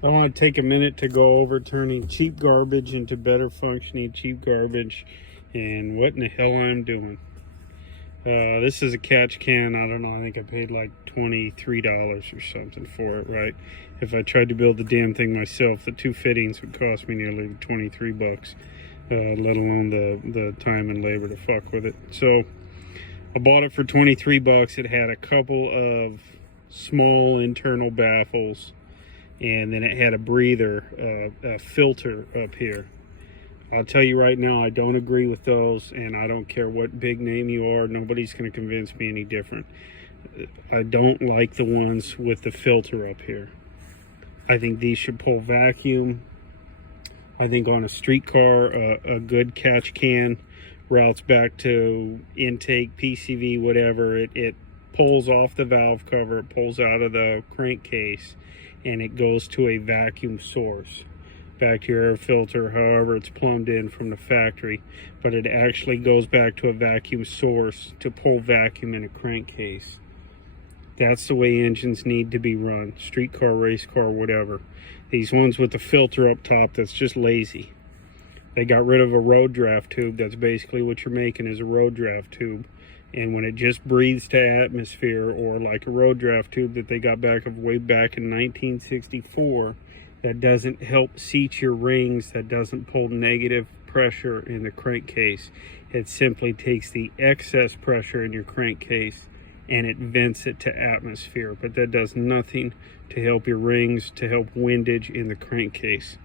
I want to take a minute to go over turning cheap garbage into better functioning cheap garbage and what in the hell I'm doing. This is a catch can. I don't know, I think I paid like $23 or something for it, right? If I tried to build the damn thing myself, the two fittings would cost me nearly 23 bucks, let alone the time and labor to fuck with it. So I bought it for 23 bucks. It had a couple of small internal baffles, and then it had a breather, a filter up here. I'll tell you right now, I don't agree with those, and I don't care what big name you are. Nobody's going to convince me any different. I don't like the ones with the filter up here. I think these should pull vacuum. I think on a streetcar, a good catch can routes back to intake, PCV, whatever. It pulls off the valve cover, it pulls out of the crankcase, and it goes to a vacuum source, back to your air filter, however it's plumbed in from the factory, but it actually goes back to a vacuum source to pull vacuum in a crankcase. That's the way engines need to be run, streetcar, race car, whatever. These ones with the filter up top, that's just lazy. They got rid of a road draft tube. That's basically what you're making, is a road draft tube. And when it just breathes to atmosphere, or like a road draft tube that they got way back in 1964, that doesn't help seat your rings, that doesn't pull negative pressure in the crankcase. It simply takes the excess pressure in your crankcase and it vents it to atmosphere, but that does nothing to help your rings, to help windage in the crankcase.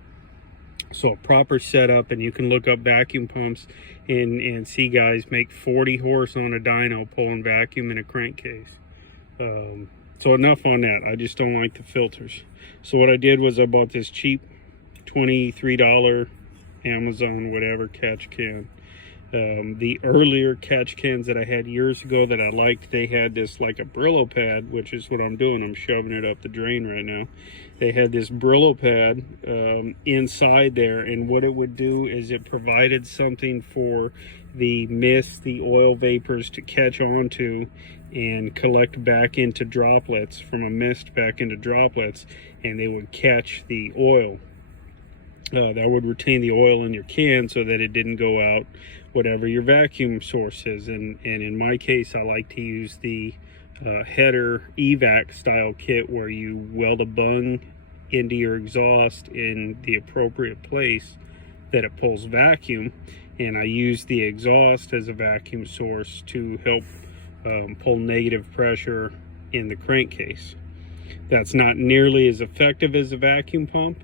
So a proper setup, and you can look up vacuum pumps and see guys make 40 horse on a dyno pulling vacuum in a crankcase. So enough on that. I just don't like the filters. So what I did was I bought this cheap $23 Amazon whatever catch can. The earlier catch cans that I had years ago that I liked, they had this like a Brillo pad, which is what I'm doing. I'm shoving it up the drain right now. They had this Brillo pad inside there, and what it would do is it provided something for the mist, the oil vapors to catch onto and collect back into droplets, from a mist back into droplets, and they would catch the oil. That would retain the oil in your can so that it didn't go out whatever your vacuum source is. And in my case, I like to use the header evac style kit, where you weld a bung into your exhaust in the appropriate place that it pulls vacuum, and I use the exhaust as a vacuum source to help pull negative pressure in the crankcase. That's not nearly as effective as a vacuum pump,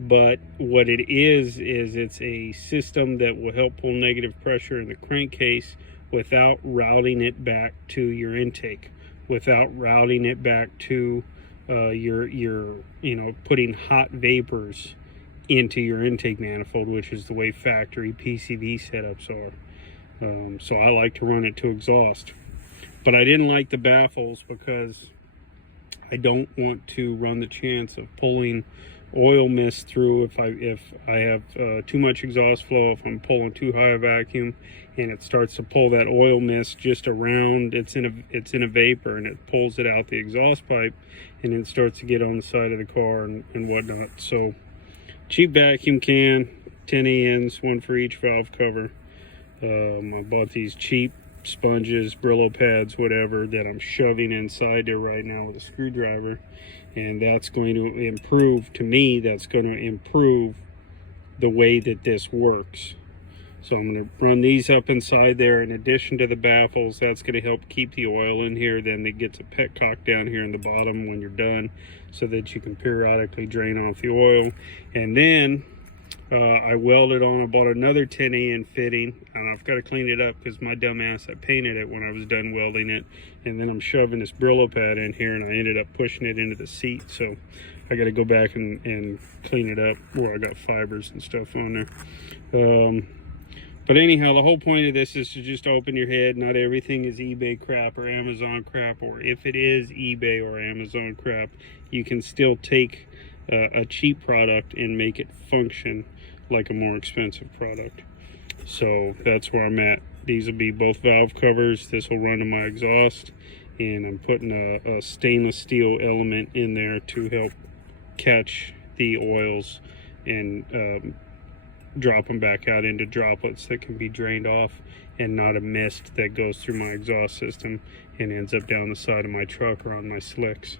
but what it is it's a system that will help pull negative pressure in the crankcase without routing it back to your intake, without routing it back to your putting hot vapors into your intake manifold, which is the way factory PCV setups are. So I like to run it to exhaust, but I didn't like the baffles because I don't want to run the chance of pulling oil mist through if I have too much exhaust flow, if I'm pulling too high a vacuum and it starts to pull that oil mist just around, it's in a vapor, and it pulls it out the exhaust pipe, and it starts to get on the side of the car and whatnot. So cheap vacuum can, 10 ends, one for each valve cover. I bought these cheap sponges, Brillo pads, whatever, that I'm shoving inside there right now with a screwdriver, and that's going to improve, to me, that's going to improve the way that this works. So I'm going to run these up inside there in addition to the baffles. That's going to help keep the oil in here. Then it gets a petcock down here in the bottom when you're done, so that you can periodically drain off the oil. And then I welded on, I bought another 10 AN fitting, and I've got to clean it up because my dumb ass, I painted it when I was done welding it, and then I'm shoving this Brillo pad in here, and I ended up pushing it into the seat. So I got to go back and clean it up where I got fibers and stuff on there. But anyhow, the whole point of this is to just open your head. Not everything is eBay crap or Amazon crap, or if it is eBay or Amazon crap, you can still take a cheap product and make it function like a more expensive product. So that's where I'm at. These will be both valve covers. This will run to my exhaust, and I'm putting a stainless steel element in there to help catch empty oils and drop them back out into droplets that can be drained off, and not a mist that goes through my exhaust system and ends up down the side of my truck or on my slicks.